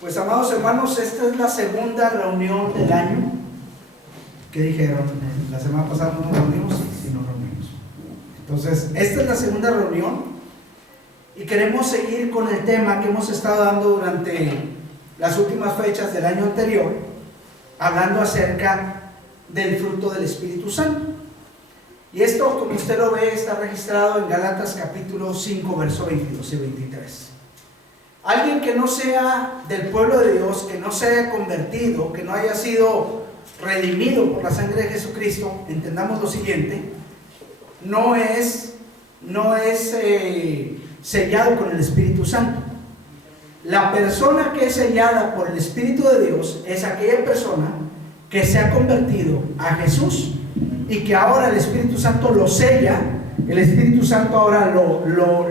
Pues amados hermanos, esta es la segunda reunión del año. ¿Qué dijeron? La semana pasada no nos reunimos, sí nos reunimos. Entonces, esta es la segunda reunión y queremos seguir con el tema que hemos estado dando durante las últimas fechas del año anterior, hablando acerca del fruto del Espíritu Santo. Y esto, como usted lo ve, está registrado en Gálatas capítulo 5, verso 22 y 23. Alguien que no sea del pueblo de Dios, que no se haya convertido, que no haya sido redimido por la sangre de Jesucristo, entendamos lo siguiente: no es sellado con el Espíritu Santo. La persona que es sellada por el Espíritu de Dios es aquella persona que se ha convertido a Jesús y que ahora el Espíritu Santo lo sella. El Espíritu Santo ahora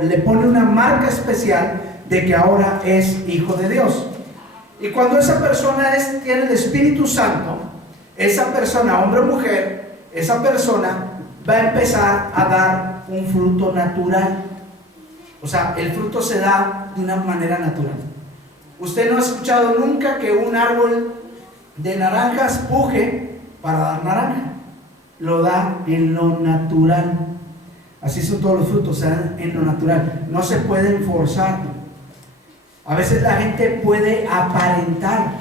le pone una marca especial de que ahora es hijo de Dios. Y cuando esa persona tiene el Espíritu Santo, esa persona, hombre o mujer, esa persona va a empezar a dar un fruto natural. O sea, el fruto se da de una manera natural. Usted no ha escuchado nunca que un árbol de naranjas puje para dar naranja. Lo da en lo natural. Así son todos los frutos, se dan en lo natural. No se pueden forzar. A veces la gente puede aparentar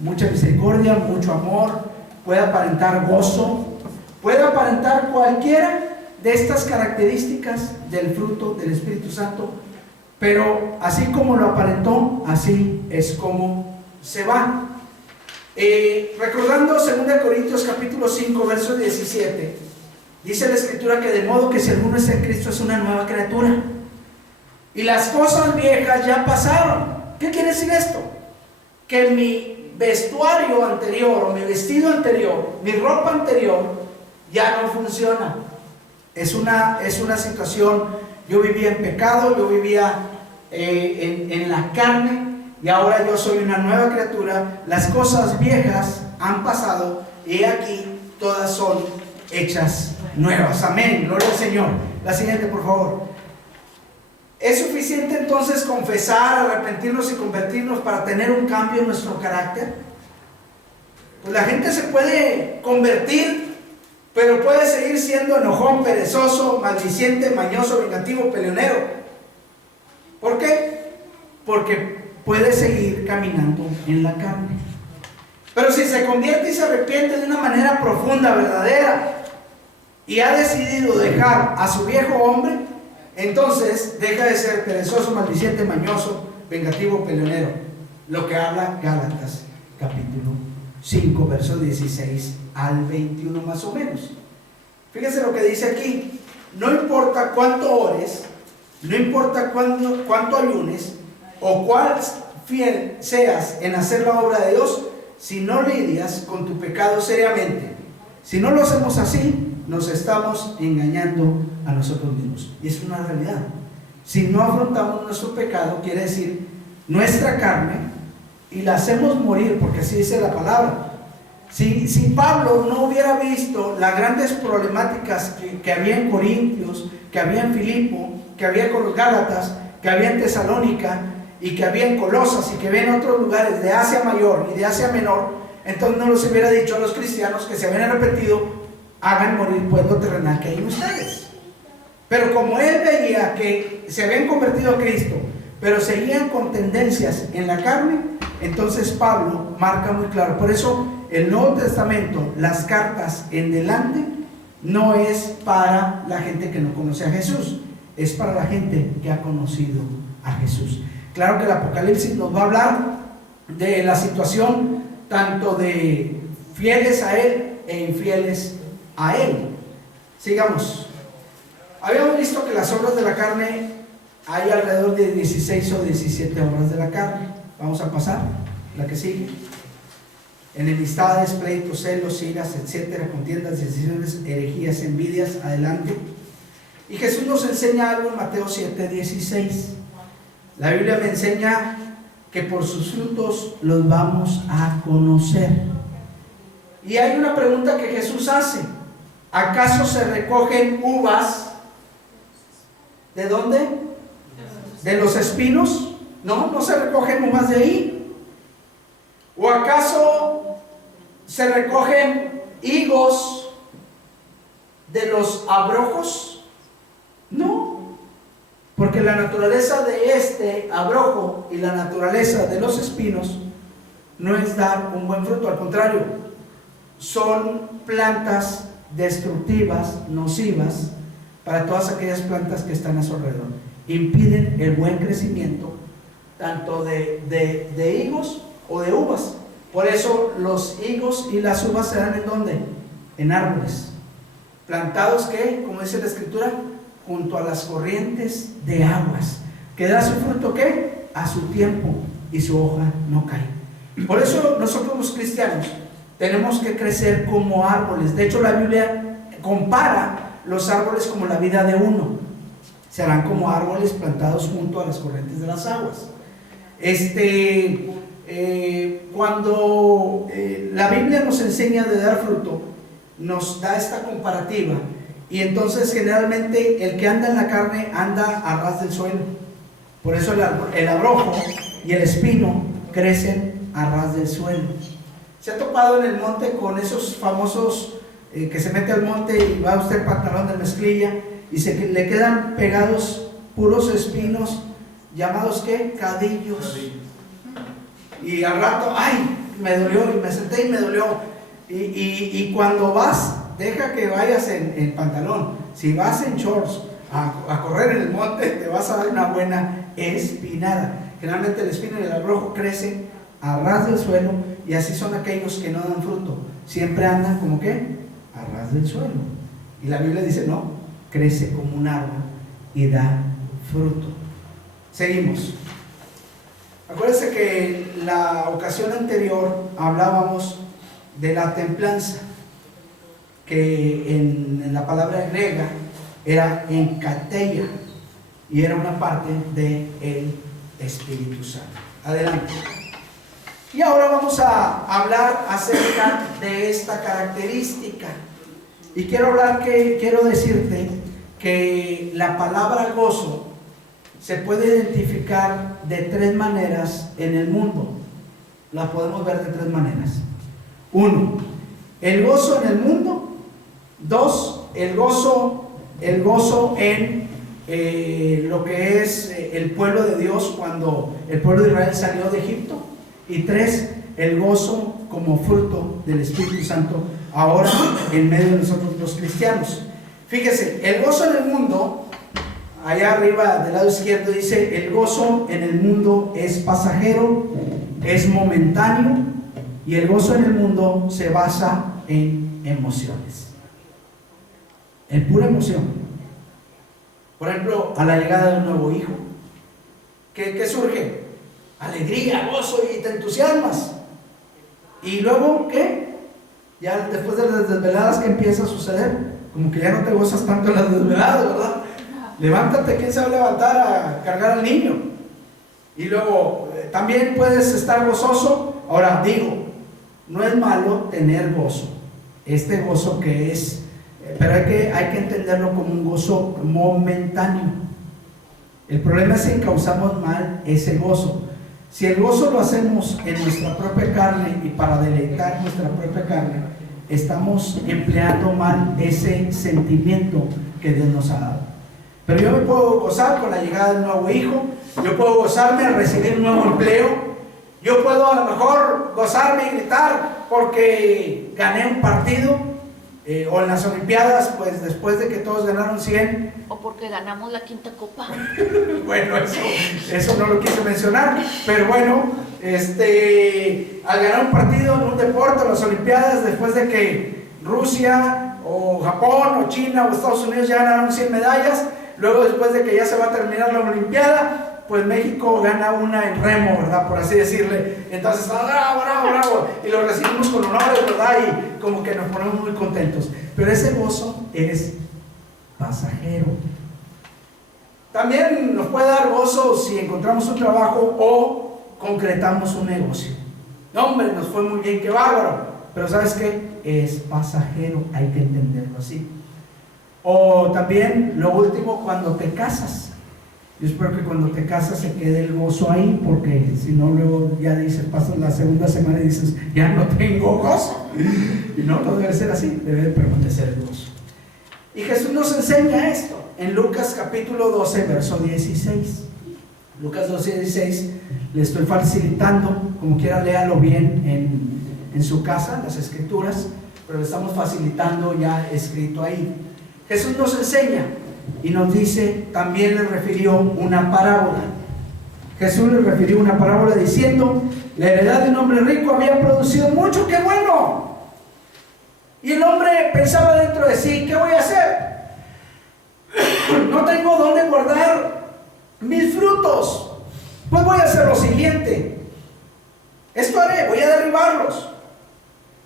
mucha misericordia, mucho amor, puede aparentar gozo, puede aparentar cualquiera de estas características del fruto del Espíritu Santo, pero así como lo aparentó, así es como se va. Recordando 2 Corintios capítulo 5, verso 17, dice la Escritura que de modo que si alguno está en Cristo es una nueva criatura, y las cosas viejas ya pasaron. ¿Qué quiere decir esto? Que mi vestuario anterior o mi vestido anterior, mi ropa anterior ya no funciona. Es una situación. Yo vivía en pecado, yo vivía en la carne, y ahora yo soy una nueva criatura. Las cosas viejas han pasado y aquí todas son hechas nuevas. Amén, gloria al Señor. La siguiente, por favor. ¿Es suficiente entonces confesar, arrepentirnos y convertirnos para tener un cambio en nuestro carácter? Pues la gente se puede convertir, pero puede seguir siendo enojón, perezoso, maldiciente, mañoso, vengativo, peleonero. ¿Por qué? Porque puede seguir caminando en la carne. Pero si se convierte y se arrepiente de una manera profunda, verdadera, y ha decidido dejar a su viejo hombre, entonces deja de ser perezoso, maldiciente, mañoso, vengativo, peleonero. Lo que habla Gálatas capítulo 5, versos 16 al 21 más o menos. Fíjense lo que dice aquí: no importa cuánto ores, no importa cuánto ayunes o cuál fiel seas en hacer la obra de Dios, si no lidias con tu pecado seriamente. Si no lo hacemos así, nos estamos engañando a nosotros mismos. Y es una realidad. Si no afrontamos nuestro pecado, quiere decir nuestra carne, y la hacemos morir, porque así dice la palabra. Si Pablo no hubiera visto las grandes problemáticas que había en Corintios, que había en Filipo, que había con los Gálatas, que había en Tesalónica, y que había en Colosas, y que había en otros lugares de Asia Mayor y de Asia Menor, entonces no les hubiera dicho a los cristianos que se habían arrepentido: hagan morir pues lo terrenal que hay en ustedes. Pero como él veía que se habían convertido a Cristo, pero seguían con tendencias en la carne, entonces Pablo marca muy claro. Por eso el Nuevo Testamento, las cartas en delante, no es para la gente que no conoce a Jesús, es para la gente que ha conocido a Jesús. Claro que el Apocalipsis nos va a hablar de la situación tanto de fieles a Él e infieles a Él. Sigamos. Habíamos visto que las obras de la carne, hay alrededor de 16 o 17 obras de la carne. Vamos a pasar, la que sigue. Enemistades, pleitos, celos, iras, etcétera, contiendas, decisiones, herejías, envidias. Adelante. Y Jesús nos enseña algo en Mateo 7:16. La Biblia me enseña que por sus frutos los vamos a conocer. Y hay una pregunta que Jesús hace: ¿acaso se recogen uvas? ¿De dónde? ¿De los espinos? No, no se recogen nomás de ahí. ¿O acaso se recogen higos de los abrojos? No, porque la naturaleza de este abrojo y la naturaleza de los espinos no es dar un buen fruto, al contrario, son plantas destructivas, nocivas para todas aquellas plantas que están a su alrededor. Impiden el buen crecimiento tanto de higos o de uvas. Por eso los higos y las uvas se dan ¿en dónde? En árboles plantados que, como dice la escritura, junto a las corrientes de aguas, que da su fruto ¿qué? A su tiempo, y su hoja no cae. Por eso nosotros los cristianos tenemos que crecer como árboles. De hecho, la Biblia compara los árboles como la vida de uno. Serán como árboles plantados junto a las corrientes de las aguas. Cuando la Biblia nos enseña de dar fruto, nos da esta comparativa, y entonces generalmente el que anda en la carne anda a ras del suelo. Por eso el abrojo y el espino crecen a ras del suelo. ¿Se ha topado en el monte con esos famosos que se mete al monte y va usted pantalón de mezclilla y le quedan pegados puros espinos llamados ¿qué? Cadillos? Y al rato, ay, me dolió, y me senté y me dolió. Y cuando vas, deja que vayas en pantalón. Si vas en shorts a correr en el monte, te vas a dar una buena espinada. Generalmente el espino y el abrojo crecen a ras del suelo, y así son aquellos que no dan fruto. Siempre andan como ¿qué? A ras del suelo. Y la Biblia dice, no, crece como un árbol y da fruto. Seguimos. Acuérdense que la ocasión anterior hablábamos de la templanza, que en la palabra griega era enkateia, y era una parte del Espíritu Santo. Adelante. Y ahora vamos a hablar acerca de esta característica. Y quiero decirte que la palabra gozo se puede identificar de tres maneras en el mundo. La podemos ver de tres maneras. 1, el gozo en el mundo. 2, el gozo en lo que es el pueblo de Dios cuando el pueblo de Israel salió de Egipto. Y 3, el gozo como fruto del Espíritu Santo ahora en medio de nosotros los cristianos. Fíjese, el gozo en el mundo, allá arriba del lado izquierdo dice, el gozo en el mundo es pasajero, es momentáneo, y el gozo en el mundo se basa en emociones, en pura emoción. Por ejemplo, a la llegada de un nuevo hijo, ¿qué surge? Alegría, gozo, y te entusiasmas. Y luego, ¿qué? Ya después de las desveladas, ¿qué empieza a suceder? Como que ya no te gozas tanto en las desveladas, ¿verdad? Levántate, ¿quién se va a levantar a cargar al niño? Y luego, también puedes estar gozoso. Ahora, digo, no es malo tener gozo, este gozo que es, pero hay que entenderlo como un gozo momentáneo. El problema es que causamos mal ese gozo. Si el gozo lo hacemos en nuestra propia carne y para deleitar nuestra propia carne, estamos empleando mal ese sentimiento que Dios nos ha dado. Pero yo me puedo gozar con la llegada de un nuevo hijo, yo puedo gozarme al recibir un nuevo empleo, yo puedo a lo mejor gozarme y gritar porque gané un partido, o en las Olimpiadas, pues después de que todos ganaron 100. O porque ganamos la quinta copa. Bueno, eso no lo quise mencionar, pero bueno, al ganar un partido en un deporte, en las Olimpiadas, después de que Rusia o Japón o China o Estados Unidos ya ganaron 100 medallas, luego después de que ya se va a terminar la Olimpiada, pues México gana una en remo, ¿verdad? Por así decirle. Entonces, bravo, bravo, bravo, y lo recibimos con honores, ¿verdad? Y como que nos ponemos muy contentos. Pero ese gozo es pasajero. También nos puede dar gozo si encontramos un trabajo o concretamos un negocio. No, hombre, nos fue muy bien, qué bárbaro. Pero ¿sabes qué? Es pasajero, hay que entenderlo así. O también, lo último, cuando te casas. Yo espero que cuando te casas se quede el gozo ahí, porque si no luego ya dices, pasas la segunda semana y dices, ya no tengo gozo. Y no debe ser así, debe de permanecer el gozo. Y Jesús nos enseña esto en Lucas capítulo 12, verso 16. Lucas 12, 16, le estoy facilitando, como quiera léalo bien en su casa, las escrituras, pero le estamos facilitando ya escrito ahí. Jesús nos enseña y nos dice, también le refirió una parábola. Jesús le refirió una parábola diciendo, la heredad de un hombre rico había producido mucho, ¡qué bueno! Y el hombre pensaba dentro de sí, ¿qué voy a hacer? No tengo dónde guardar mis frutos. Pues voy a hacer lo siguiente. Esto haré, voy a derribarlos.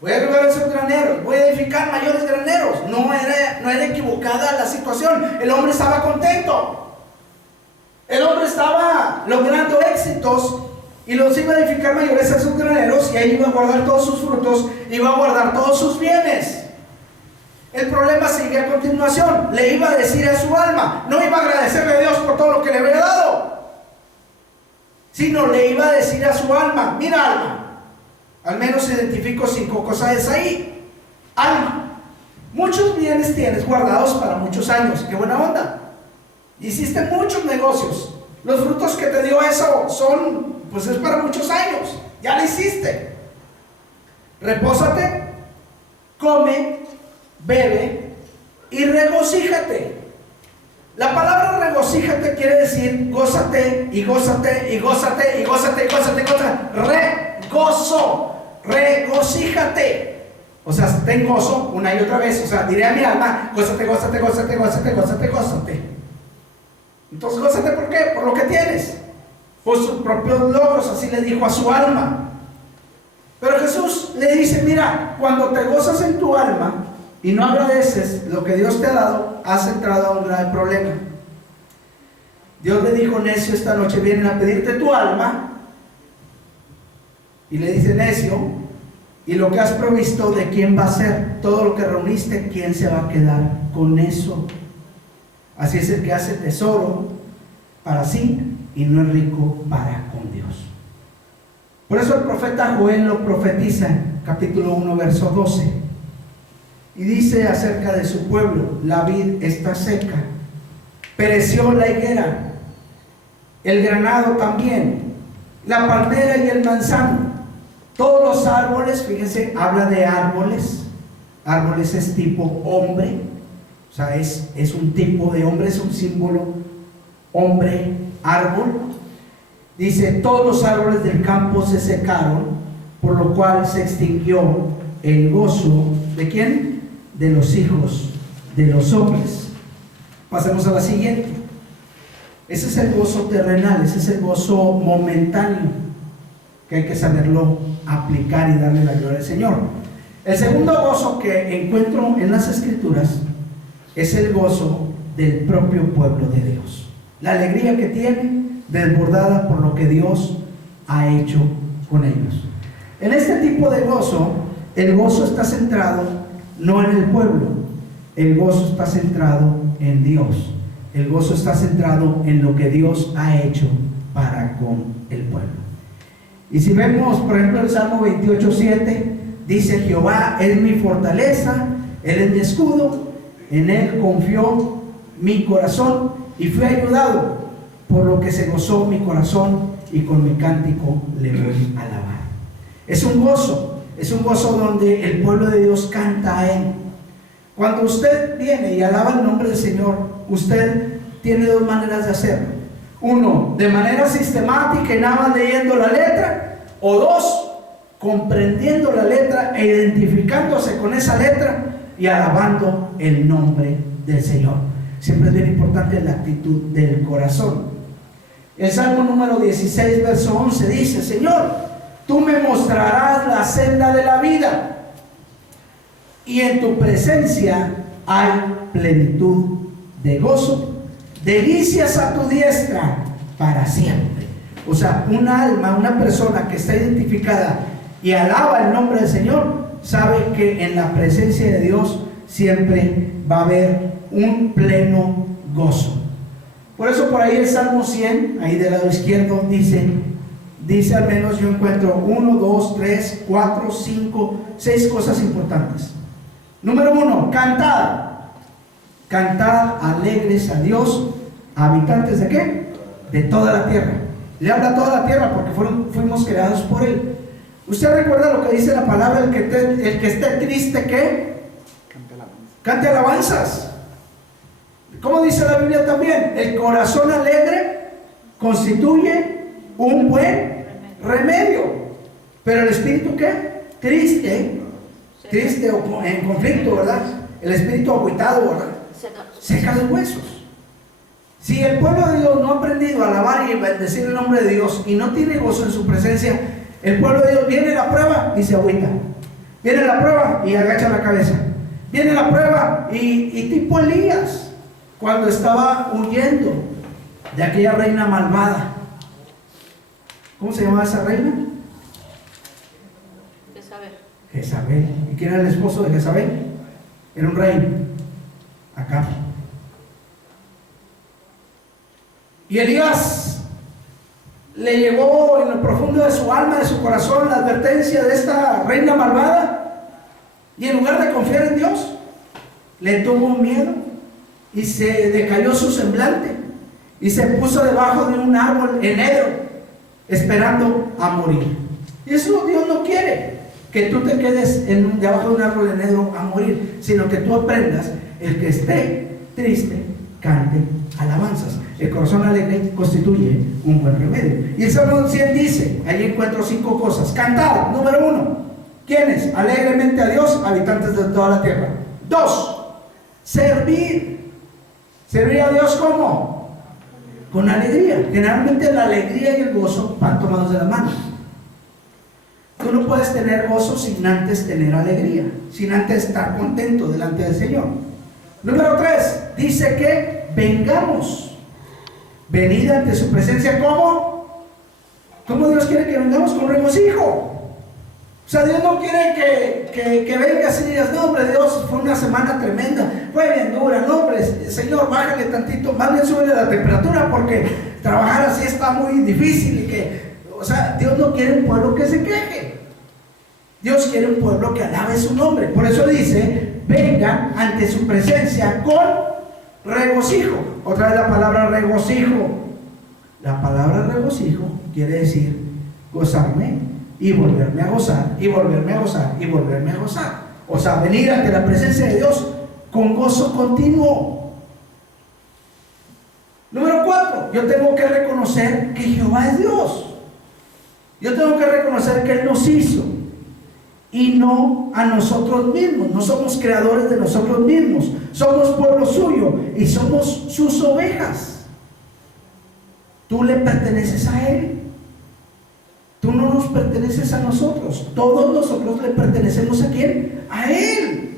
Voy a derribar esos graneros, voy a edificar mayores graneros. No era equivocada la situación. El hombre estaba contento. El hombre estaba logrando éxitos y los iba a edificar mayores a sus graneros, y ahí iba a guardar todos sus frutos, iba a guardar todos sus bienes. El problema sigue a continuación. Le iba a decir a su alma, no iba a agradecerle a Dios por todo lo que le había dado, sino le iba a decir a su alma, mira alma, al menos identifico 5 cosas ahí. Alma, muchos bienes tienes guardados para muchos años, qué buena onda. Hiciste muchos negocios, los frutos que te dio eso son, pues es para muchos años, ya lo hiciste. Repósate, come, bebe y regocíjate. La palabra regocíjate quiere decir gózate y gózate y gózate y gózate y gózate y gózate. Regozo, regocíjate. O sea, ten gozo una y otra vez. O sea, diré a mi alma, gózate, gózate, gózate, gózate, gózate, gózate. Entonces, gózate, ¿por qué? Por lo que tienes, por sus propios logros, así le dijo a su alma. Pero Jesús le dice, mira, cuando te gozas en tu alma y no agradeces lo que Dios te ha dado, has entrado a un gran problema. Dios le dijo, necio, esta noche vienen a pedirte tu alma. Y le dice, necio, y lo que has provisto, ¿de quién va a ser? Todo lo que reuniste, ¿quién se va a quedar con eso? Así es el que hace tesoro para sí y no es rico para con Dios. Por eso el profeta Joel lo profetiza, capítulo 1, verso 12. Y dice acerca de su pueblo, la vid está seca, pereció la higuera, el granado también, la palmera y el manzano. Todos los árboles, fíjense, habla de árboles. Árboles es tipo hombre, o sea, es un tipo de hombre, es un símbolo hombre, árbol. Dice, todos los árboles del campo se secaron, por lo cual se extinguió el gozo, ¿de quién? De los hijos de los hombres. Pasemos a la siguiente. Ese es el gozo terrenal, ese es el gozo momentáneo, que hay que saberlo aplicar y darle la gloria al Señor. El segundo gozo que encuentro en las Escrituras es el gozo del propio pueblo de Dios. La alegría que tiene, desbordada por lo que Dios ha hecho con ellos. En este tipo de gozo, el gozo está centrado no en el pueblo, el gozo está centrado en Dios. El gozo está centrado en lo que Dios ha hecho para con el pueblo. Y si vemos, por ejemplo, el Salmo 28:7, dice, Jehová es mi fortaleza, Él es mi escudo, en Él confió mi corazón y fui ayudado, por lo que se gozó mi corazón y con mi cántico le voy a alabar. Es un gozo donde el pueblo de Dios canta a Él. Cuando usted viene y alaba el nombre del Señor, usted tiene 2 maneras de hacerlo. 1, de manera sistemática y nada más leyendo la letra, o 2, comprendiendo la letra e identificándose con esa letra y alabando el nombre del Señor. Siempre es bien importante la actitud del corazón. El Salmo número 16, verso 11 dice, Señor, tú me mostrarás la senda de la vida y en tu presencia hay plenitud de gozo, delicias a tu diestra para siempre. O sea, un alma, una persona que está identificada y alaba el nombre del Señor, sabe que en la presencia de Dios siempre va a haber un pleno gozo. Por eso por ahí el Salmo 100, ahí del lado izquierdo, dice al menos yo encuentro 1, 2, 3, 4, 5, 6 cosas importantes. Número 1, cantad. Cantad alegres a Dios, habitantes ¿de qué? De toda la tierra. Le habla a toda la tierra porque fuimos creados por Él. ¿Usted recuerda lo que dice la palabra? El que esté triste, ¿qué? Cante alabanzas. ¿Cómo dice la Biblia también? El corazón alegre constituye un buen remedio. Pero el espíritu, ¿qué? Triste o en conflicto, ¿verdad? El espíritu agüitado, ¿verdad? Seca los huesos. Si el pueblo de Dios no ha aprendido a alabar y bendecir el nombre de Dios y no tiene gozo en su presencia, el pueblo de Dios viene la prueba y se agüita. Viene la prueba y agacha la cabeza. Viene la prueba y tipo Elías, cuando estaba huyendo de aquella reina malvada. ¿Cómo se llamaba esa reina? Jezabel. ¿Y quién era el esposo de Jezabel? Era un rey. Acá. Y Elías le llegó en lo profundo de su alma, de su corazón, la advertencia de esta reina malvada. Y en lugar de confiar en Dios, le tuvo miedo y se decayó su semblante y se puso debajo de un árbol enedro, esperando a morir. Y eso Dios no quiere, que tú te quedes debajo de un árbol enedro a morir, sino que tú aprendas: el que esté triste, cante alabanzas. El corazón alegre constituye un buen remedio. Y el Salmo 100 dice, ahí encuentro 5 cosas. Cantad, número 1. ¿Quiénes? Alegremente a Dios, habitantes de toda la tierra. 2. Servir. ¿Servir a Dios cómo? Con alegría. Generalmente la alegría y el gozo van tomados de la mano. Tú no puedes tener gozo sin antes tener alegría, sin antes estar contento delante del Señor. Número 3, dice que vengamos. Venid ante su presencia, ¿cómo? ¿Cómo Dios quiere que vengamos? Con regocijo. O sea, Dios no quiere que vengas y digas: no, hombre, Dios, fue una semana tremenda, fue bien dura, no, hombre, Señor, bájale tantito, más bien súbele la temperatura, porque trabajar así está muy difícil. O sea, Dios no quiere un pueblo que se queje. Dios quiere un pueblo que alabe su nombre. Por eso dice: venga ante su presencia con regocijo. Otra vez la palabra regocijo. La palabra regocijo quiere decir gozarme y volverme a gozar, y volverme a gozar, y volverme a gozar. O sea, venir ante la presencia de Dios con gozo continuo. Número 4, yo tengo que reconocer que Jehová es Dios. Yo tengo que reconocer que Él nos hizo y no a nosotros mismos. No somos creadores de nosotros mismos, somos pueblo suyo y somos sus ovejas. Tú le perteneces a Él, tú no nos perteneces a nosotros. Todos nosotros le pertenecemos ¿a quién? A Él.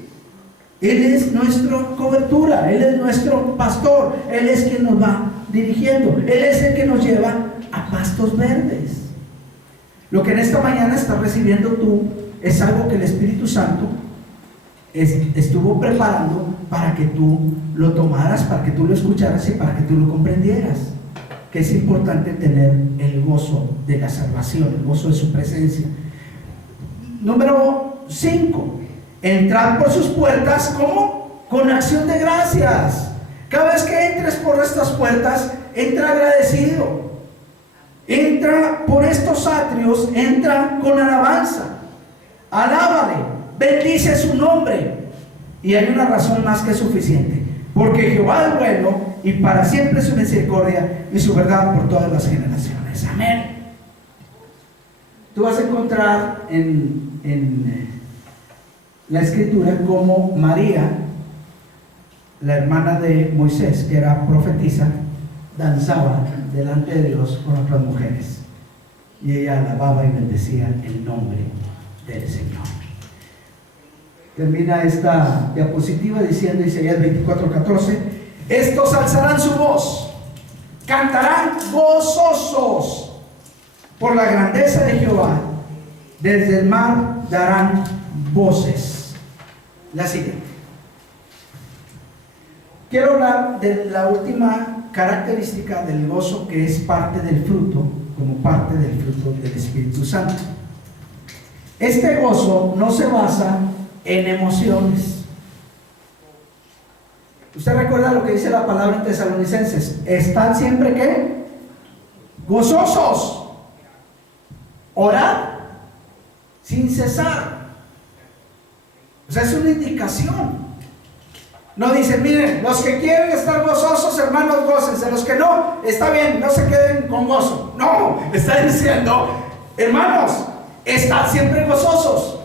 Él es nuestra cobertura, Él es nuestro pastor, Él es quien nos va dirigiendo, Él es el que nos lleva a pastos verdes. Lo que en esta mañana estás recibiendo tú es algo que el Espíritu Santo estuvo preparando para que tú lo tomaras, para que tú lo escucharas y para que tú lo comprendieras. Que es importante tener el gozo de la salvación, el gozo de su presencia. Número 5. Entrar por sus puertas, ¿cómo? Con acción de gracias. Cada vez que entres por estas puertas, entra agradecido. Entra por estos atrios, entra con alabanza. Alábale, bendice su nombre. Y hay una razón más que suficiente: porque Jehová es bueno y para siempre su misericordia y su verdad por todas las generaciones. Amén. Tú vas a encontrar en la escritura como María, la hermana de Moisés, que era profetisa, danzaba delante de Dios con otras mujeres, y ella alababa y bendecía el nombre del Señor. Termina esta diapositiva diciendo, Isaías 24:14: estos alzarán su voz, cantarán gozosos por la grandeza de Jehová, desde el mar darán voces. La siguiente. Quiero hablar de la última característica del gozo que es parte del fruto, como parte del fruto del Espíritu Santo. Este gozo no se basa en emociones. Usted recuerda lo que dice la palabra en Tesalonicenses: están siempre ¿qué? Gozosos. Orad sin cesar. O sea, es una indicación. No dice, miren, los que quieren estar gozosos, hermanos, gócense. Los que no, está bien, no se queden con gozo. No, está diciendo, hermanos, estad siempre gozosos.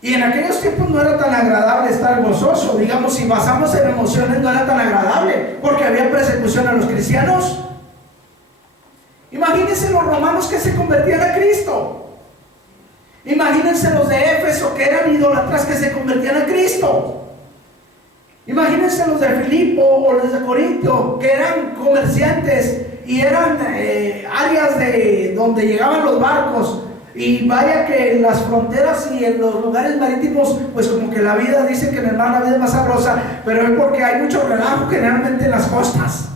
Y en aquellos tiempos no era tan agradable estar gozoso. Digamos, si basamos en emociones, no era tan agradable, porque había persecución a los cristianos. Imagínense los romanos que se convertían a Cristo. Imagínense los de Éfeso, que eran idólatras, que se convertían a Cristo. Imagínense los de Filipo o los de Corintio, que eran comerciantes y eran áreas de donde llegaban los barcos. Y vaya que en las fronteras y en los lugares marítimos, pues como que la vida, dice que en el mar la vida es más sabrosa, pero es porque hay mucho relajo generalmente en las costas.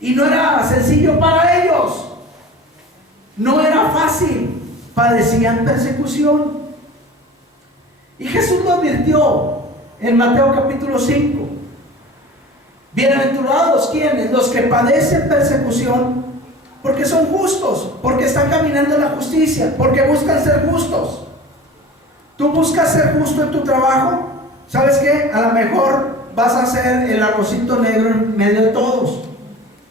Y no era sencillo para ellos, no era fácil, padecían persecución. Y Jesús lo advirtió en Mateo capítulo 5. Bienaventurados, ¿quiénes? Los que padecen persecución, porque son justos, porque están caminando en la justicia, porque buscan ser justos. ¿Tú buscas ser justo en tu trabajo? ¿Sabes qué? A lo mejor vas a ser el arrocito negro en medio de todos.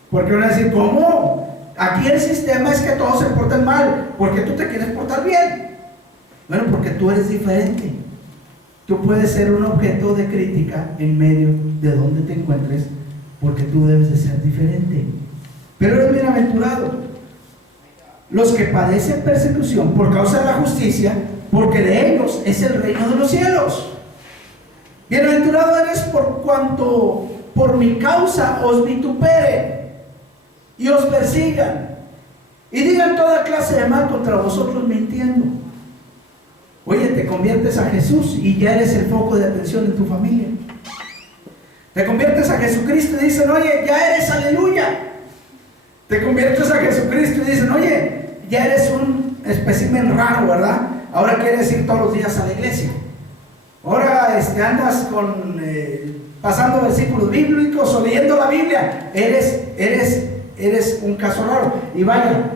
Porque van a decir, ¿cómo? Aquí el sistema es que todos se porten mal, porque tú te quieres portar bien. Bueno, porque tú eres diferente. Tú puedes ser un objeto de crítica en medio de donde te encuentres, porque tú debes de ser diferente. Pero eres bienaventurado los que padecen persecución por causa de la justicia, porque de ellos es el reino de los cielos. Bienaventurado eres por cuanto por mi causa os vituperen y os persigan y digan toda clase de mal contra vosotros mintiendo. Oye, te conviertes a Jesús y ya eres el foco de atención en tu familia. Te conviertes a Jesucristo y dicen, oye, ya eres aleluya. Te conviertes a Jesucristo y dicen, oye, ya eres un espécimen raro, ¿verdad? Ahora quieres ir todos los días a la iglesia. Ahora andas pasando versículos bíblicos o leyendo la Biblia. Eres un caso raro. Y vaya,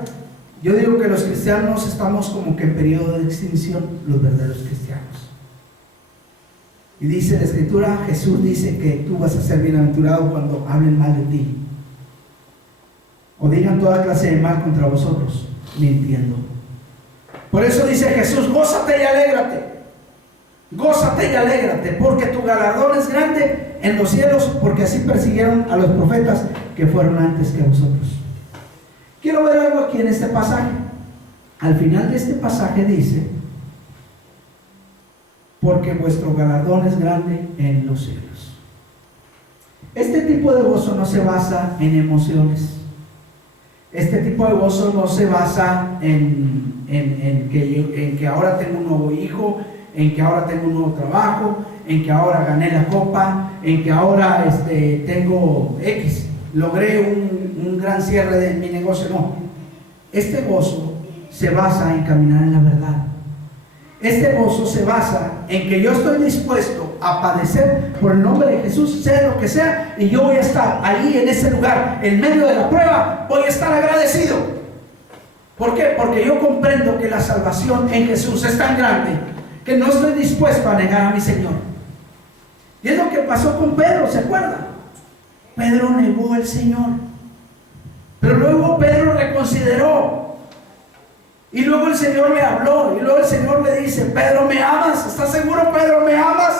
yo digo que los cristianos estamos como que en periodo de extinción, los verdaderos cristianos. Y dice la Escritura, Jesús dice que tú vas a ser bienaventurado cuando hablen mal de ti o digan toda clase de mal contra vosotros, mintiendo. Por eso dice Jesús, gózate y alégrate. Gózate y alégrate, porque tu galardón es grande en los cielos, porque así persiguieron a los profetas que fueron antes que vosotros. Quiero ver algo aquí en este pasaje. Al final de este pasaje dice, porque vuestro galardón es grande en los cielos. Este tipo de gozo no se basa en emociones. Este tipo de gozo no se basa en que ahora tengo un nuevo hijo, en que ahora tengo un nuevo trabajo, en que ahora gané la copa, en que ahora tengo X, logré un gran cierre de mi negocio. No, este gozo se basa en caminar en la verdad. Este gozo se basa en que yo estoy dispuesto a padecer por el nombre de Jesús, sea lo que sea, y yo voy a estar ahí en ese lugar, en medio de la prueba, voy a estar agradecido. ¿Por qué? Porque yo comprendo que la salvación en Jesús es tan grande que no estoy dispuesto a negar a mi Señor. Y es lo que pasó con Pedro, ¿se acuerdan? Pedro negó al Señor, pero luego Pedro reconsideró. Y luego el Señor le habló, y luego el Señor le dice, Pedro, ¿me amas? ¿Estás seguro, Pedro, me amas?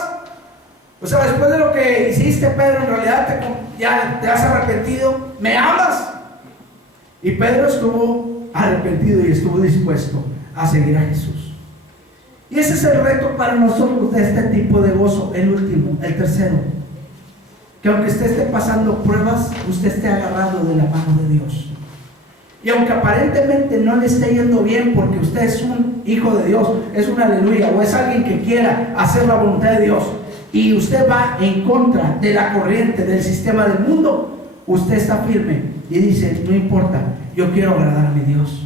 O sea, después de lo que hiciste, Pedro, en realidad ya te has arrepentido, ¿me amas? Y Pedro estuvo arrepentido y estuvo dispuesto a seguir a Jesús. Y ese es el reto para nosotros de este tipo de gozo. El último, el tercero, que aunque usted esté pasando pruebas, usted esté agarrado de la mano de Dios. Y aunque aparentemente no le esté yendo bien porque usted es un hijo de Dios, es un aleluya, o es alguien que quiera hacer la voluntad de Dios, y usted va en contra de la corriente del sistema del mundo, usted está firme y dice, no importa, yo quiero agradar a mi Dios.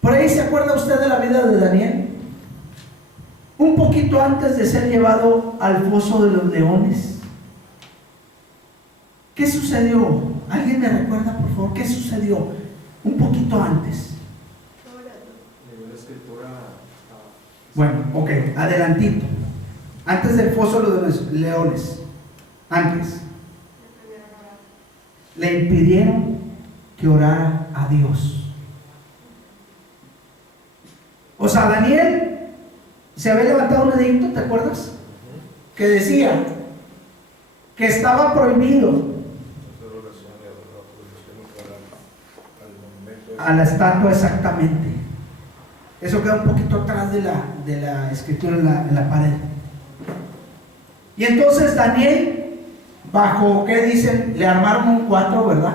Por ahí se acuerda usted de la vida de Daniel, un poquito antes de ser llevado al foso de los leones. ¿Qué sucedió? ¿Alguien me recuerda, por favor? ¿Qué sucedió un poquito antes? Bueno, ok, adelantito. Antes del foso de los leones. Antes. Le impidieron que orara a Dios. O sea, Daniel se había levantado un edicto, ¿te acuerdas? Que decía que estaba prohibido a la estatua, exactamente. Eso queda un poquito atrás de la escritura en la pared. Y entonces Daniel, bajo, ¿qué dicen? Le armaron un 4, ¿verdad?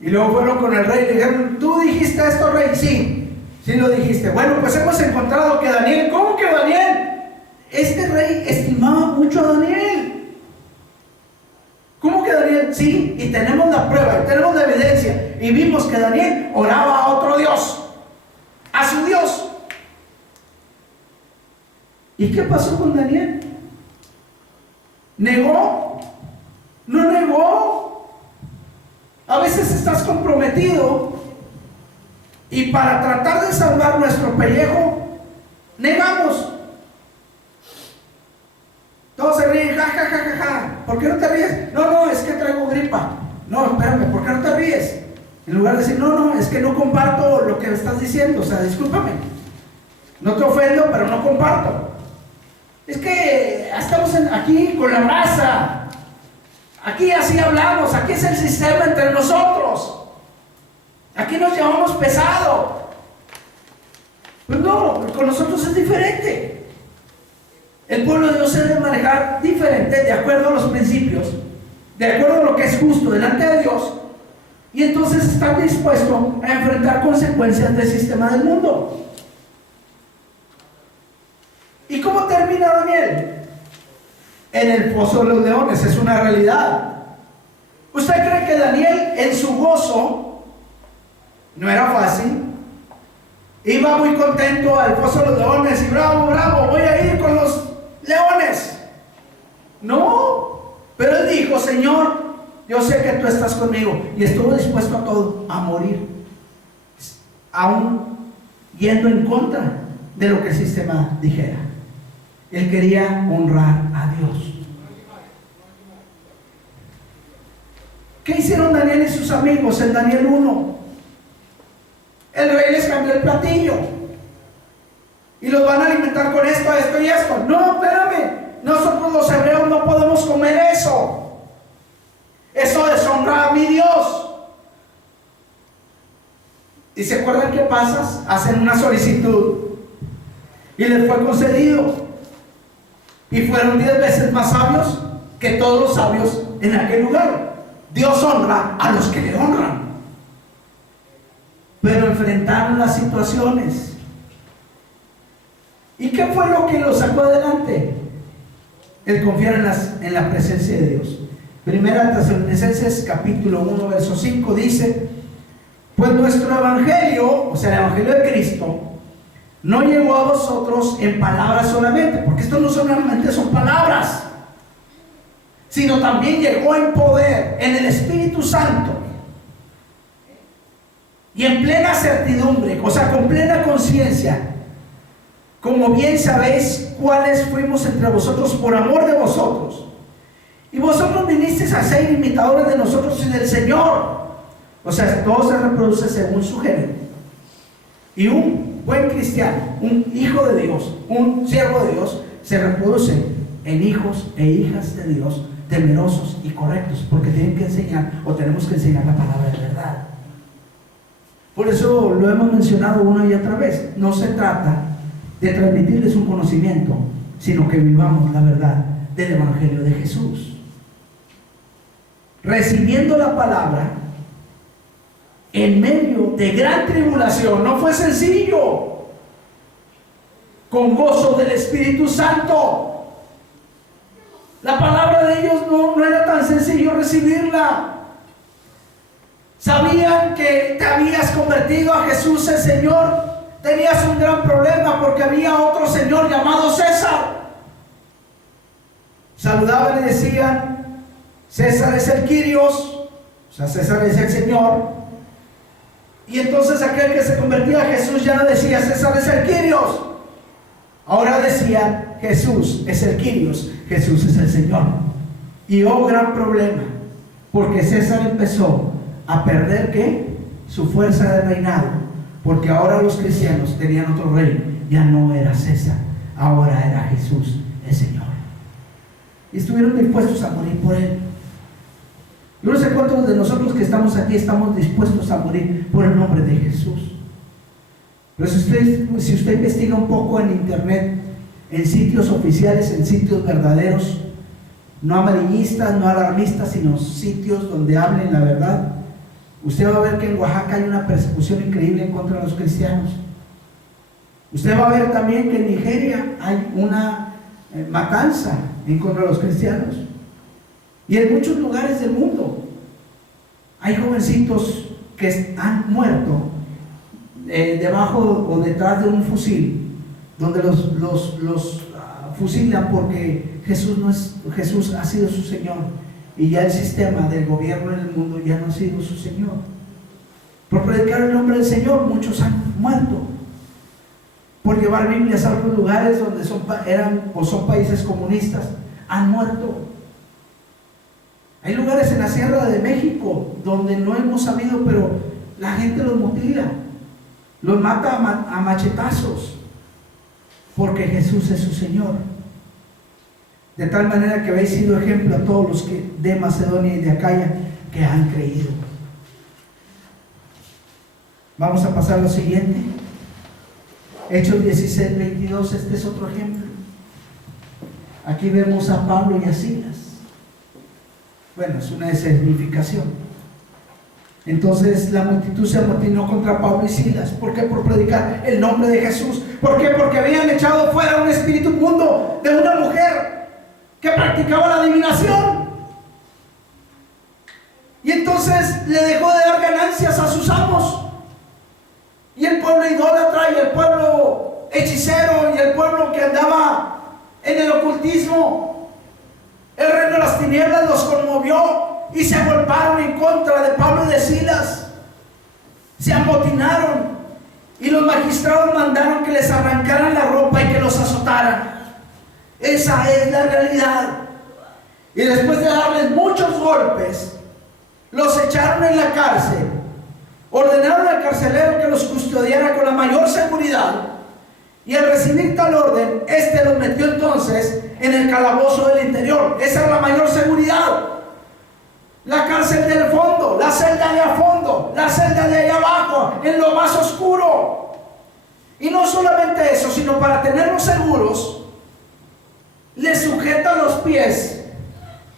Y luego fueron con el rey y le dijeron, ¿tú dijiste esto, rey? Sí lo dijiste. Bueno, pues hemos encontrado que Daniel, ¿cómo que Daniel? Este rey estimaba mucho a Daniel. ¿Cómo que Daniel? Sí, y tenemos la prueba, y tenemos la evidencia. Y vimos que Daniel oraba a otro Dios, a su Dios. ¿Y qué pasó con Daniel? ¿Negó? ¿No negó? A veces estás comprometido y para tratar de salvar nuestro pellejo, negamos. Todos se ríen, ja, ja, ja, ja, ja. ¿Por qué no te ríes? No, es que traigo gripa. No, espérame, ¿por qué no te ríes? En lugar de decir, no, es que no comparto lo que me estás diciendo. O sea, discúlpame. No te ofendo, pero no comparto. Es que estamos aquí con la raza. Aquí así hablamos. Aquí es el sistema entre nosotros. Aquí nos llevamos pesado. Pues no, con nosotros es diferente. El pueblo de Dios se debe manejar diferente, de acuerdo a los principios, de acuerdo a lo que es justo delante de Dios, y entonces estar dispuesto a enfrentar consecuencias del sistema del mundo. ¿Y cómo termina Daniel? En el foso de los leones. Es una realidad. ¿Usted cree que Daniel en su gozo no era fácil? Iba muy contento al foso de los leones y bravo, voy a ir con los leones. No, pero él dijo, Señor, yo sé que tú estás conmigo, y estuvo dispuesto a todo, a morir, aún yendo en contra de lo que el sistema dijera. Él quería honrar a Dios. ¿Qué hicieron Daniel y sus amigos en Daniel 1? El rey les cambió el platillo y los van a alimentar con esto, esto y esto. No, espérame, nosotros los hebreos no podemos comer eso. Eso deshonra a mi Dios. ¿Y se acuerdan qué pasa? Hacen una solicitud y les fue concedido, y fueron 10 veces más sabios que todos los sabios en aquel lugar. Dios honra a los que le honran, pero enfrentaron las situaciones. ¿Y qué fue lo que los sacó adelante? El confiar en la presencia de Dios. Primera Tesalonicenses capítulo 1 verso 5 dice, pues nuestro evangelio, o sea el evangelio de Cristo, no llegó a vosotros en palabras solamente, porque esto no solamente son palabras, sino también llegó en poder, en el Espíritu Santo, y en plena certidumbre, o sea, con plena conciencia, como bien sabéis cuáles fuimos entre vosotros por amor de vosotros. Y vosotros vinisteis a ser imitadores de nosotros y del Señor. O sea, todo se reproduce según su género. Y un buen cristiano, un hijo de Dios, un siervo de Dios, se reproduce en hijos e hijas de Dios, temerosos y correctos, porque tienen que enseñar, o tenemos que enseñar la palabra de verdad. Por eso lo hemos mencionado una y otra vez. No se trata de transmitirles un conocimiento, sino que vivamos la verdad del Evangelio de Jesús. Recibiendo la palabra en medio de gran tribulación. No fue sencillo. con gozo del Espíritu Santo. La palabra de ellos no era tan sencillo recibirla. Sabían que te habías convertido a Jesús el Señor. Tenías un gran problema porque había otro señor llamado César. Saludaban y decían: César es el Kyrios, o sea, César es el Señor. Y entonces aquel que se convertía a Jesús ya no decía César es el Kyrios. Ahora decían Jesús es el Kyrios, Jesús es el Señor. Y gran problema, porque César empezó a perder ¿qué? Su fuerza de reinado, porque ahora los cristianos tenían otro rey. Ya no era César, ahora era Jesús el Señor, y estuvieron dispuestos a morir por él. Yo no sé cuántos de nosotros que estamos aquí estamos dispuestos a morir por el nombre de Jesús. Pero si usted investiga un poco en internet, en sitios oficiales, en sitios verdaderos, no amarillistas, no alarmistas, sino sitios donde hablen la verdad, usted va a ver que en Oaxaca hay una persecución increíble en contra de los cristianos. Usted va a ver también que en Nigeria hay una matanza en contra de los cristianos. Y en muchos lugares del mundo hay jovencitos que han muerto debajo o detrás de un fusil, donde los fusilan porque Jesús ha sido su Señor, y ya el sistema del gobierno en el mundo ya no ha sido su Señor. Por predicar el nombre del Señor muchos han muerto. Por llevar Biblias a otros lugares donde son países comunistas, han muerto. Hay lugares en la Sierra de México donde no hemos sabido, pero la gente los mutila, los mata a machetazos, porque Jesús es su Señor. De tal manera que habéis sido ejemplo a todos los que de Macedonia y de Acaya que han creído. Vamos a pasar a lo siguiente. Hechos 16, 22, este es otro ejemplo. Aquí vemos a Pablo y a Silas. Bueno, es una escenificación. Entonces la multitud se amotinó contra Pablo y Silas. ¿Por qué? Por predicar el nombre de Jesús. ¿Por qué? Porque habían echado fuera un espíritu inmundo de una mujer que practicaba la adivinación. Y entonces le dejó de dar ganancias a sus amos. Y el pueblo idólatra y el pueblo hechicero y el pueblo que andaba en el ocultismo, el reino de las tinieblas los conmovió y se agolparon en contra de Pablo y de Silas. Se amotinaron y los magistrados mandaron que les arrancaran la ropa y que los azotaran. Esa es la realidad. Y después de darles muchos golpes, los echaron en la cárcel. Ordenaron al carcelero que los custodiara con la mayor seguridad. Y al recibir tal orden, los metió entonces en el calabozo del interior. Esa es la mayor seguridad. La cárcel del fondo, la celda de a fondo, la celda de allá abajo, en lo más oscuro. Y no solamente eso, sino para tenerlos seguros, les sujeta los pies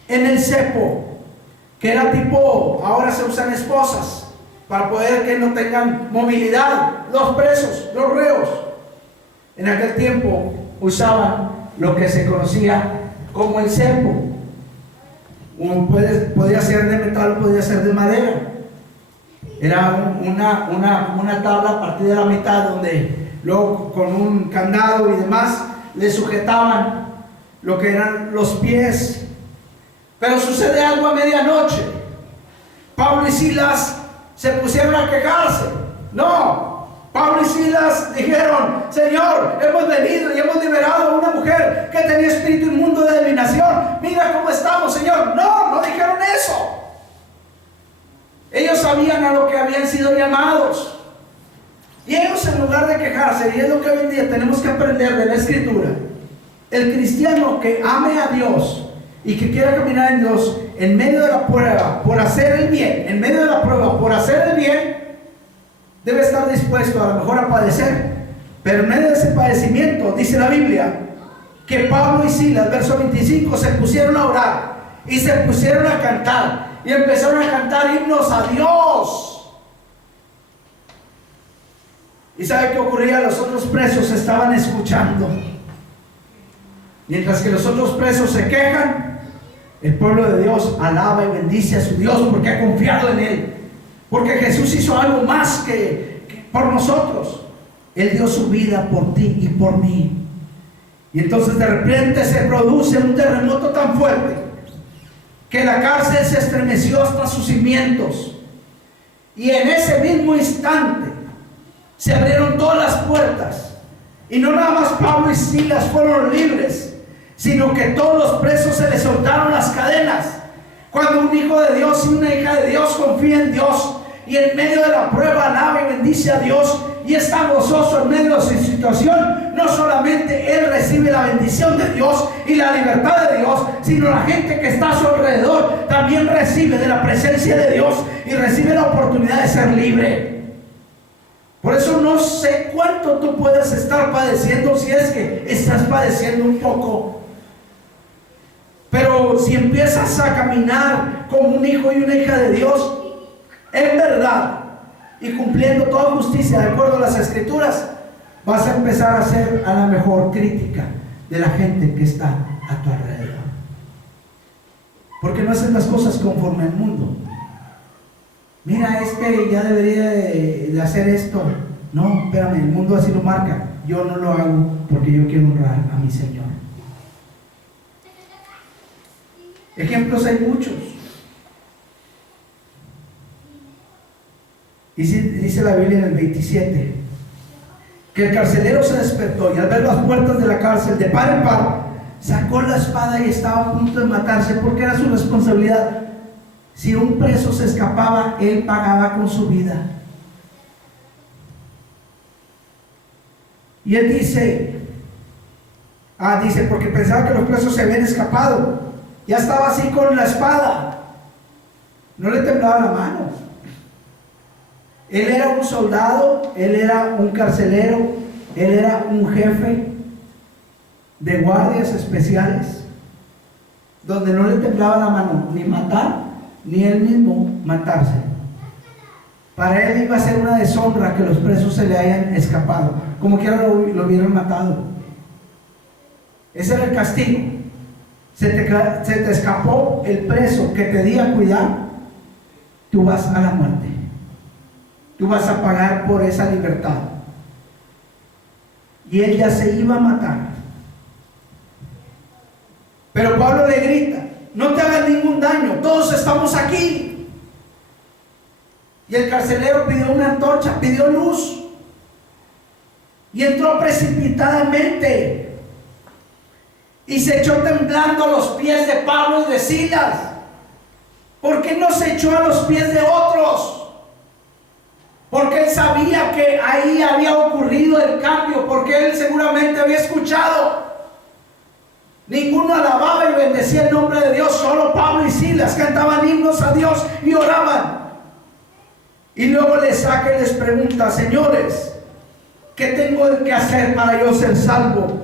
en el cepo, que era tipo, ahora se usan esposas, para poder que no tengan movilidad los presos, los reos. En aquel tiempo usaban lo que se conocía como el cepo. Podía ser de metal, podía ser de madera. Era una tabla partida a la mitad, donde luego con un candado y demás le sujetaban lo que eran los pies. Pero sucede algo a medianoche. Pablo y Silas se pusieron a quejarse. No, Pablo y Silas dijeron: Señor, hemos venido y hemos liberado a una mujer que tenía espíritu inmundo de adivinación. Mira cómo estamos, Señor. No dijeron eso. Ellos sabían a lo que habían sido llamados. Y ellos, en lugar de quejarse, y es lo que hoy en día tenemos que aprender de la Escritura, el cristiano que ame a Dios y que quiera caminar en Dios, en medio de la prueba por hacer el bien, en medio de la prueba por hacer el bien, debe estar dispuesto a lo mejor a padecer. Pero en medio de ese padecimiento, dice la Biblia, que Pablo y Silas, verso 25, se pusieron a orar y se pusieron a cantar, y empezaron a cantar himnos a Dios. ¿Y sabe qué ocurría? Los otros presos estaban escuchando. Mientras que los otros presos se quejan, el pueblo de Dios alaba y bendice a su Dios porque ha confiado en Él. Porque Jesús hizo algo más que por nosotros. Él dio su vida por ti y por mí. Y entonces de repente se produce un terremoto tan fuerte que la cárcel se estremeció hasta sus cimientos. Y en ese mismo instante se abrieron todas las puertas. Y no nada más Pablo y Silas fueron libres, sino que todos los presos se les soltaron las cadenas. Cuando un hijo de Dios y una hija de Dios confía en Dios y en medio de la prueba alaba y bendice a Dios y está gozoso en medio de su situación, no solamente él recibe la bendición de Dios y la libertad de Dios, sino la gente que está a su alrededor también recibe de la presencia de Dios y recibe la oportunidad de ser libre. Por eso no sé cuánto tú puedes estar padeciendo, si es que estás padeciendo un poco. Pero si empiezas a caminar como un hijo y una hija de Dios, en verdad, y cumpliendo toda justicia de acuerdo a las Escrituras, vas a empezar a ser a la mejor crítica de la gente que está a tu alrededor. Porque no hacen las cosas conforme al mundo. Mira, ya debería de hacer esto. No, espérame, el mundo así lo marca. Yo no lo hago porque yo quiero honrar a mi Señor. Ejemplos hay muchos. Y dice la Biblia en el 27 que el carcelero se despertó y al ver las puertas de la cárcel de par en par, sacó la espada y estaba a punto de matarse porque era su responsabilidad. Si un preso se escapaba, él pagaba con su vida. Y él dice, porque pensaba que los presos se habían escapado. Ya estaba así con la espada. No le temblaba la mano. Él era un soldado, él era un carcelero, él era un jefe de guardias especiales, donde no le temblaba la mano ni matar, ni él mismo matarse. Para él iba a ser una deshonra que los presos se le hayan escapado, como quiera lo hubieran matado. Ese era el castigo. Se te escapó el preso que te di a cuidar, tú vas a la muerte. Tú vas a pagar por esa libertad. Y él ya se iba a matar. Pero Pablo le grita, no te hagas ningún daño, todos estamos aquí. Y el carcelero pidió una antorcha, pidió luz. Y entró precipitadamente. Y se echó temblando a los pies de Pablo y de Silas. ¿Por qué no se echó a los pies de otros? Porque él sabía que ahí había ocurrido el cambio, porque él seguramente había escuchado. Ninguno alababa y bendecía el nombre de Dios, solo Pablo y Silas cantaban himnos a Dios y oraban. Y luego les saca y les pregunta, señores, ¿qué tengo que hacer para yo ser salvo?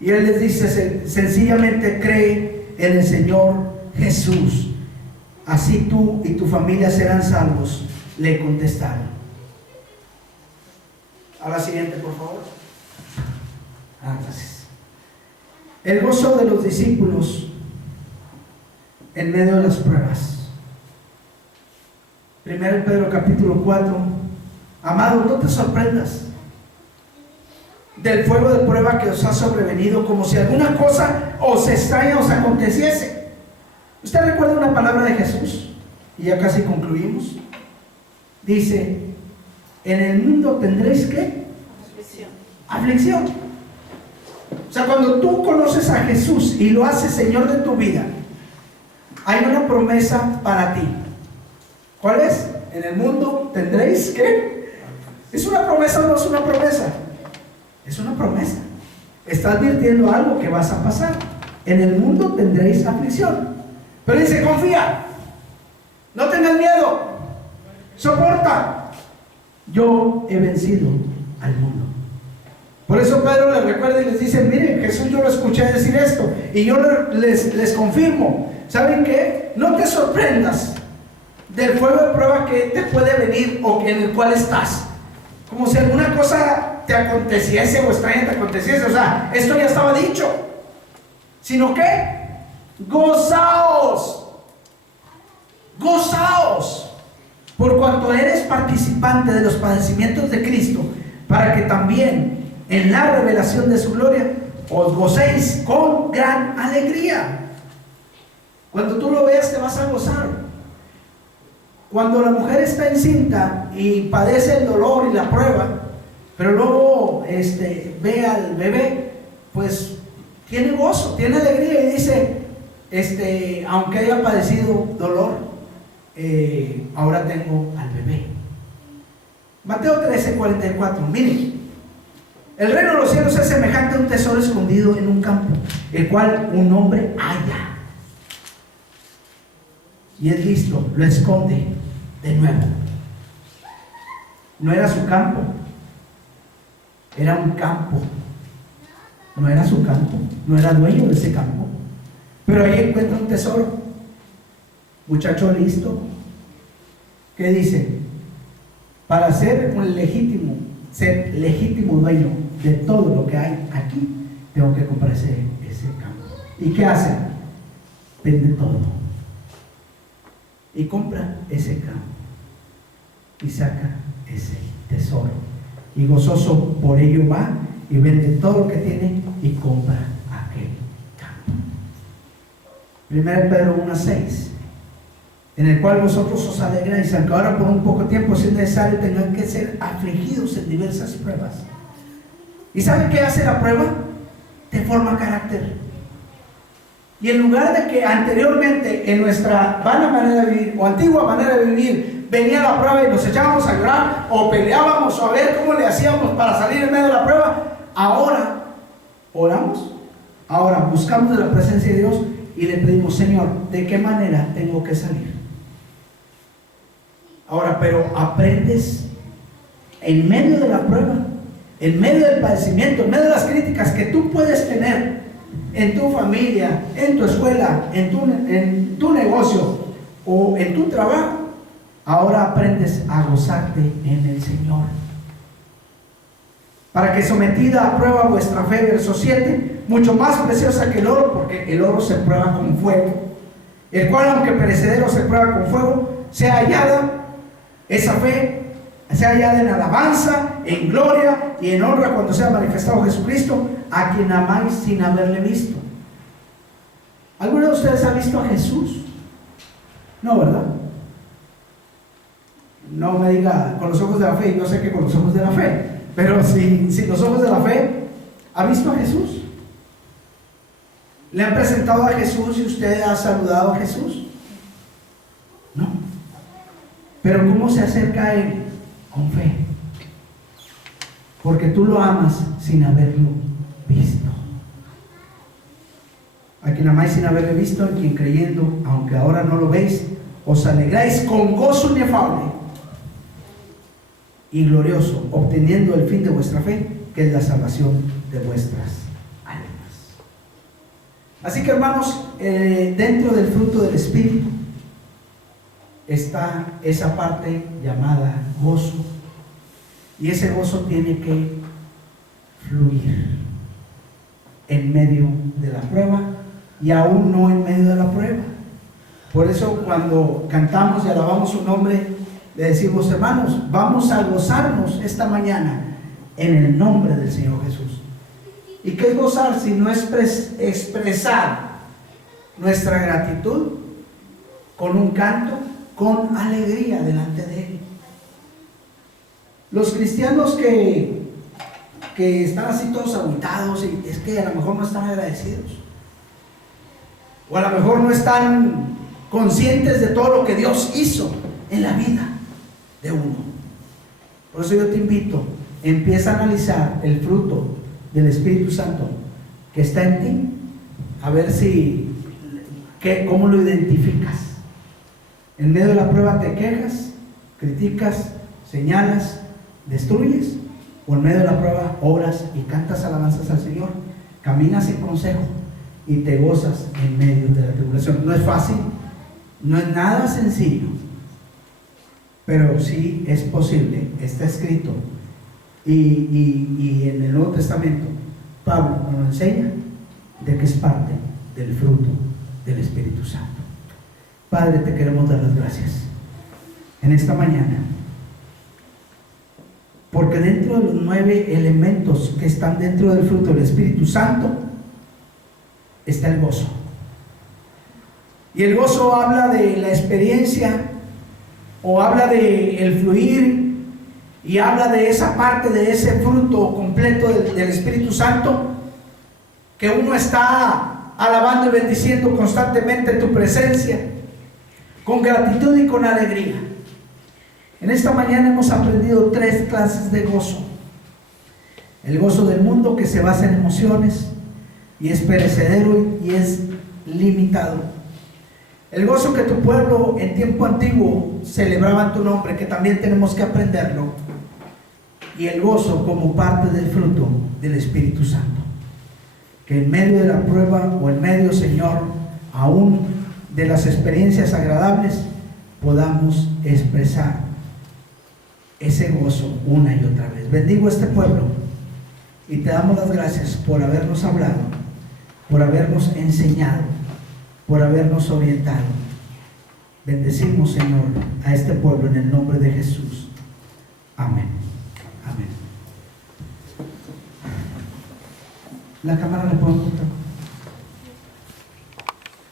Y él les dice, sencillamente cree en el Señor Jesús, así tú y tu familia serán salvos. Le contestaron. A la siguiente, por favor. Gracias. El gozo de los discípulos en medio de las pruebas. 1 Pedro capítulo 4. Amado, no te sorprendas del fuego de prueba que os ha sobrevenido, como si alguna cosa os extraña os aconteciese. ¿Usted recuerda una palabra de Jesús? Y ya casi concluimos. Dice, en el mundo tendréis ¿qué? Aflicción. O sea, cuando tú conoces a Jesús y lo haces Señor de tu vida, hay una promesa para ti. ¿Cuál es? En el mundo tendréis ¿qué? ¿Es una promesa o no es una promesa? Es una promesa. Está advirtiendo algo que vas a pasar. En el mundo tendréis aflicción. Pero dice, confía. No tengas miedo. Soporta. Yo he vencido al mundo. Por eso Pedro les recuerda y les dice, miren, Jesús yo lo escuché decir esto y yo les confirmo. ¿Saben qué? No te sorprendas del fuego de prueba que te puede venir o en el cual estás. como si alguna cosa te aconteciese o extraña te aconteciese. O sea, esto ya estaba dicho. Sino que, gozaos, gozaos, por cuanto eres participante de los padecimientos de Cristo, para que también en la revelación de su gloria os gocéis con gran alegría. Cuando tú lo veas te vas a gozar. Cuando la mujer está encinta y padece el dolor y la prueba, pero luego ve al bebé, pues tiene gozo, tiene alegría y dice, aunque haya padecido dolor, ahora tengo al bebé. Mateo 13:44. Miren, el reino de los cielos es semejante a un tesoro escondido en un campo, el cual un hombre halla. Y es listo, lo esconde de nuevo. No era su campo, era un campo. No era su campo, no era dueño de ese campo, pero ahí encuentra un tesoro. Muchacho listo, ¿qué dice? Para ser legítimo dueño de todo lo que hay aquí, tengo que comprar ese campo. ¿Y qué hace? Vende todo y compra ese campo y saca ese tesoro, y gozoso por ello va y vende todo lo que tiene y compra aquel campo. 1 Pedro 1:6, en el cual vosotros os alegráis, aunque ahora por un poco tiempo, si es necesario, tengan que ser afligidos en diversas pruebas. ¿Y sabe qué hace la prueba? Te forma carácter. Y en lugar de que anteriormente en nuestra vana manera de vivir o antigua manera de vivir venía la prueba y nos echábamos a llorar o peleábamos o a ver cómo le hacíamos para salir en medio de la prueba, ahora oramos, ahora buscamos de la presencia de Dios y le pedimos: Señor, ¿de qué manera tengo que salir? Ahora, pero aprendes en medio de la prueba, en medio del padecimiento, en medio de las críticas que tú puedes tener en tu familia, en tu escuela, en tu negocio o en tu trabajo, ahora aprendes a gozarte en el Señor. Para que sometida a prueba vuestra fe, verso 7, mucho más preciosa que el oro, porque el oro se prueba con fuego, el cual aunque perecedero se prueba con fuego, sea hallada esa fe, sea hallada en alabanza, en gloria y en honra cuando sea manifestado Jesucristo, a quien amáis sin haberle visto. ¿Alguno de ustedes ha visto a Jesús? No, ¿verdad? No me diga con los ojos de la fe. Yo sé que con los ojos de la fe, pero si los ojos de la fe, ¿ha visto a Jesús? ¿Le han presentado a Jesús y usted ha saludado a Jesús? No. Pero ¿cómo se acerca a Él? Con fe. Porque tú lo amas sin haberlo visto. A quien amáis sin haberle visto, en quien creyendo, aunque ahora no lo veis, os alegráis con gozo inefable y glorioso, obteniendo el fin de vuestra fe, que es la salvación de vuestras almas. Así que, hermanos, dentro del fruto del Espíritu está esa parte llamada gozo, y ese gozo tiene que fluir en medio de la prueba y aún no en medio de la prueba. Por eso cuando cantamos y alabamos su nombre, le decimos: hermanos, vamos a gozarnos esta mañana en el nombre del Señor Jesús. ¿Y qué es gozar si no es expresar nuestra gratitud con un canto, con alegría delante de Él? Los cristianos que están así todos agüitados, y es que a lo mejor no están agradecidos, o a lo mejor no están conscientes de todo lo que Dios hizo en la vida de uno. Por eso yo te invito, empieza a analizar el fruto del Espíritu Santo que está en ti, a ver cómo lo identificas. En medio de la prueba te quejas, criticas, señalas, destruyes, o en medio de la prueba oras y cantas alabanzas al Señor, caminas en consejo y te gozas en medio de la tribulación. No es fácil, no es nada sencillo, pero sí es posible. Está escrito Y en el Nuevo Testamento, Pablo nos enseña de que es parte del fruto del Espíritu Santo. Padre, te queremos dar las gracias en esta mañana, porque dentro de los 9 elementos que están dentro del fruto del Espíritu Santo está el gozo. Y el gozo habla de la experiencia, o habla de el fluir, y habla de esa parte, de ese fruto completo del Espíritu Santo, que uno está alabando y bendiciendo constantemente tu presencia, con gratitud y con alegría. En esta mañana hemos aprendido 3 clases de gozo. El gozo del mundo, que se basa en emociones y es perecedero y es limitado. El gozo que tu pueblo en tiempo antiguo celebraba en tu nombre, que también tenemos que aprenderlo. Y el gozo como parte del fruto del Espíritu Santo, que en medio de la prueba, o en medio, Señor, aún de las experiencias agradables, podamos expresar ese gozo una y otra vez. Bendigo a este pueblo y te damos las gracias por habernos hablado, por habernos enseñado, por habernos orientado. Bendecimos, Señor, a este pueblo en el nombre de Jesús. Amén. Amén. La cámara la puedo